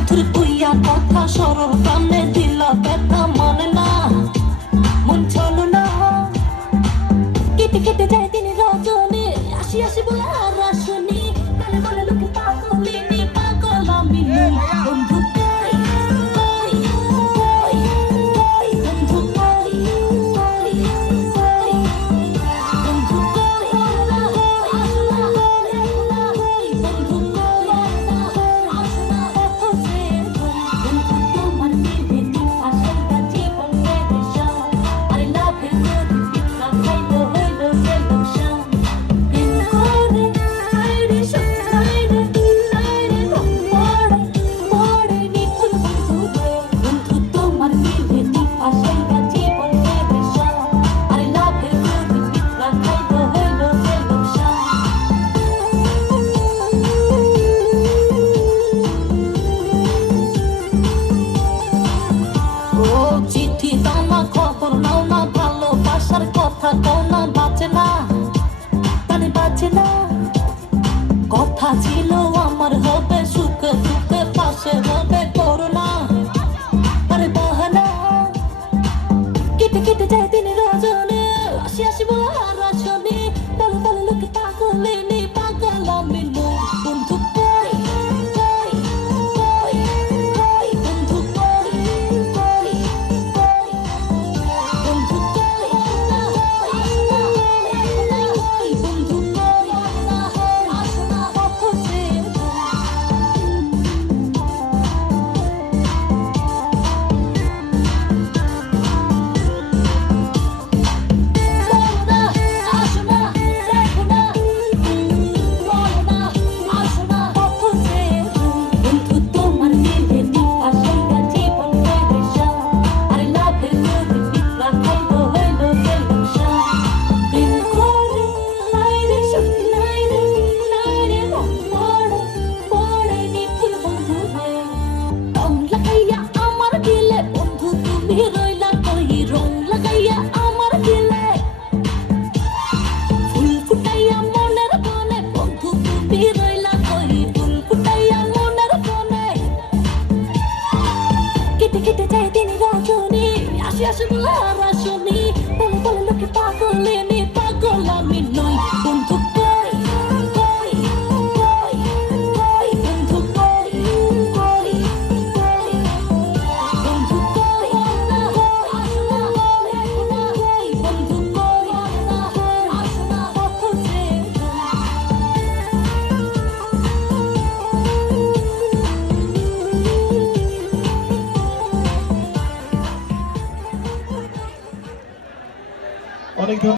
মধুর কুইয়া কথা সরল কানে দিলা ব্যথা মানে না মন চলো না কেটে কেটে যায় দিন রজনী আসি আসি বলে আর আসনি বলে বলে লোকে পাগলিনী পাগল আমি নই বন্ধু কই কই কই কই বন্ধু কই কই কই বন্ধু কই না আসনা না হই বন্ধু কই না আসনা হচ্ছে বন্ধু তোমার দিদি আশাটা জীবন বেদশা আরে লাভ করে পিতা খাইলো হইলো সেলুশন প্রেম করে আইরে সকাইরে আইরে পড়ে নিকুল বন্ধু তোমার দিদি আশাটা জীবন বেদশা আরে লাভ করে পিতা খাইলো হইলো সেলুশন ও চিঠি দাও না খবর নাও না ভালোবাসার কথা কও না বাঁচে না কানে বাঁচে না কথা ছিল আমার হবে সুখে দুঃখে পাশে হবে করোনা আরে বাহানা কেটে কেটে যায় দিন রজনী আসি আসি বলে আর আসনি বলে বলে লোকে পাগলিনী পাগল আমি নই বন্ধু কই কই কই কই বন্ধু কই কই কই বন্ধু কই না আসনা না হই বন্ধু কই না আসনা হচ্ছে বলনা আসনা দেখো না বলনা আসনা হচ্ছে বন্ধু তোমার দিদি আশাটা জীবন বেদশা আরে লাভের করে পিতা খাইলো হইলো সেলুশন প্রেম করে আইরে শক্তি নাইরে নাইরে পড়ে নিকুল বন্ধু রং লাগাইয়া আমার দিলে বন্ধু তুমি রইলা কই রং লাগাইয়া আমার দিলে ফুল ফুটাইয়া মনের কোণে বন্ধু তুমি রইলা কই ফুল ফুটাইয়া মনের কোণে কেটে কেটে যায় দিন রজনী আসি আসি বলে আর আসনি বলে বলে লোকে পাগলিনী পাগল আমি নই বন্ধু কই কই কই কই বন্ধু কই কই কই বন্ধু কই না আসনা না হই বন্ধু কই না আসনা হচ্ছে অনেক